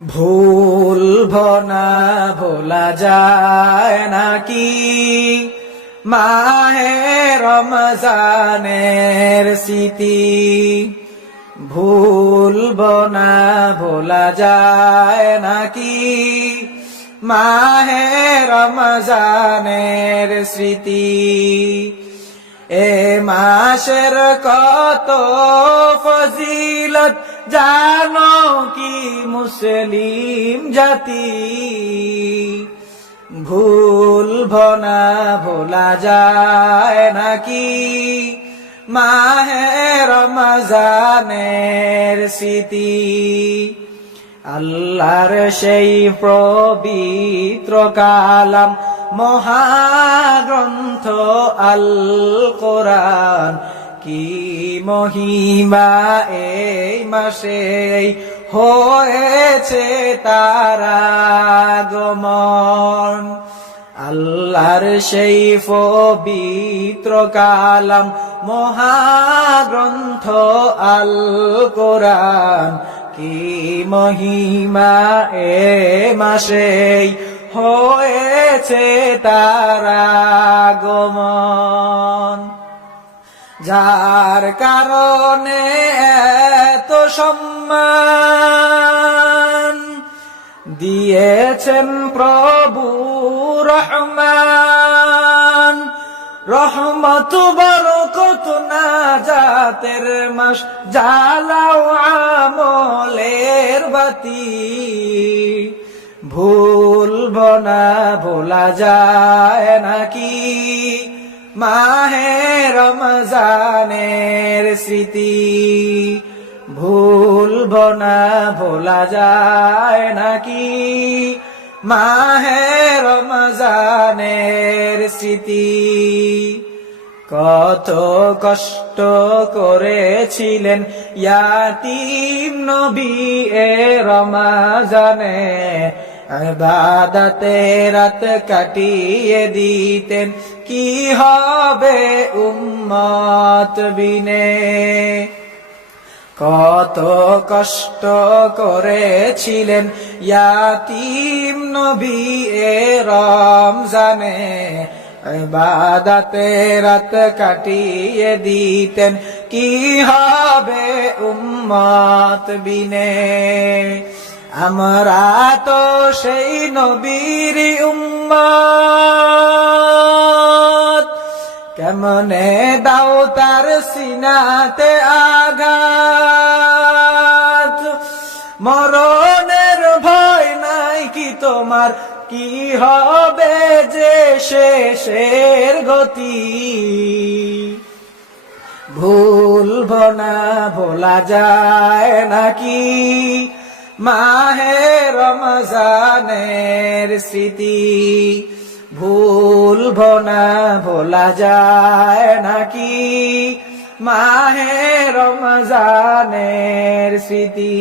ভুলব না ভোলা যায় নাকি মাহে রমজানের স্মৃতি। ভুলব না ভোলা যায় নাকি মাহে রমজানের স্মৃতি। এ মাসের কত ফজিলত জানো কি মুসলিম জাতি। ভুলব না ভোলা যায় নাকি মাহে রমজানের স্মৃতি। আল্লাহর সেই পবিত্র কালাম মহাগ্রন্থ আল কোরআন, কি মহিমা এই মাসে হয়েছে তার আগমন। আল্লাহর সেই পবিত্র কালাম মহাগ্রন্থ আল কোরআন, কি মহিমা এ মাসে হয়েছে তার আগমন। যার কারণে এত সম্মান দিয়েছেন প্রভু রহমান। রহমত বরকত নাজাতের মাস, জ্বালাও আমলের বাতি। ভুলব না ভোলা যায় নাকি মাহে রমজানের স্মৃতি। ভুলব না ভোলা যায় নাকি মাহে রমজানের স্মৃতি। কত কষ্ট করেছিলেন ইয়াতীম নবী এ রমজানে, ইবাদতে রাত কাটিয়ে দিতেন, কি হবে উম্মত বিনে। কত কষ্ট করেছিলেন ইয়াতীম নবী এ রমজানে, ইবাদতে রাত কাটিয়ে দিতেন, কি হবে উম্মত বিনে। আমরা তো সেই নবীর উম্মত, কেমনে দাও তার সিনাতে আঘাত। মরণের ভয় নাই কি তোমার, কি হবে যে শেষের গতি। ভুলব না ভোলা যায় নাকি মাহে রমজানের স্মৃতি। ভুলব না ভোলা যায় নাকি মাহে রমজানের স্মৃতি।